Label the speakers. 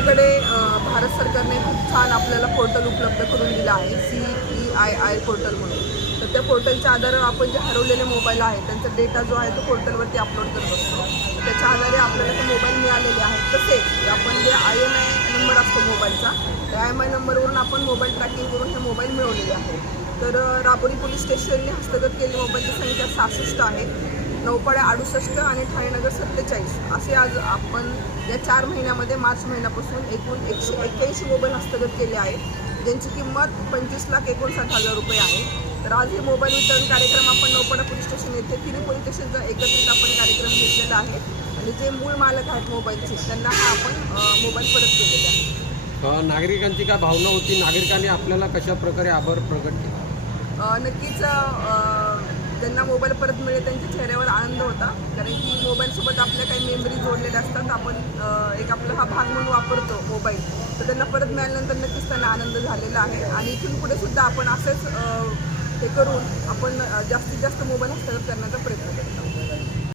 Speaker 1: आपल्याकडे भारत सरकारने खूप छान आपल्याला पोर्टल उपलब्ध करून दिलं आहे C E I I portal म्हणून. तर त्या पोर्टलच्या आधारे आपण जे हरवलेले मोबाईल आहेत त्यांचा डेटा जो आहे तो पोर्टलवरती अपलोड करत असतो त्याच्या आधारे आपल्याला ते मोबाईल मिळालेले आहेत. तसेच आपण जे आय एम आय नंबर असतो मोबाईलचा त्या आय एम आय नंबरवरून आपण मोबाईल ट्रॅकिंग करून हे मोबाईल मिळवलेले आहेत. तर राबोरी पोलीस स्टेशनने हस्तगत केलेली मोबाईलची संख्या सहासष्ट आहे. नौपाड्या अडुसष्ट आणि ठाणेनगर सत्तेचाळीस. असे आज आपण या चार महिन्यामध्ये मार्च महिन्यापासून एकूण एकशे एक्क्याऐंशी मोबाईल हस्तगत केले आहेत. ज्यांची किंमत पंचवीस लाख एकोणसाठ हजार रुपये आहे. तर आज हे मोबाईल वितरण कार्यक्रम आपण नौपाडा पोलीस स्टेशन येथे तिन्ही पोलीस स्टेशनचा एकत्रित आपण कार्यक्रम घेतलेला आहे. आणि जे मूळ मालक आहेत मोबाईलचे त्यांना हा आपण मोबाईल परत केलेले आहे.
Speaker 2: नागरिकांची काय भावना होती? नागरिकांनी आपल्याला कशा प्रकारे आभार प्रकट केला?
Speaker 1: नक्कीच ज्यांना मोबाईल परत मिळेल त्यांच्या चेहऱ्यावर आनंद होता. कारण की मोबाईलसोबत आपल्या काही मेमरी जोडलेल्या असतात. आपण एक आपला हा भाग म्हणून वापरतो मोबाईल तर त्यांना परत मिळाल्यानंतर नक्कीच त्यांना आनंद झालेला आहे. आणि इथून पुढे सुद्धा आपण असेच हे करून आपण जास्तीत जास्त मोबाईल हस्तगत करण्याचा प्रयत्न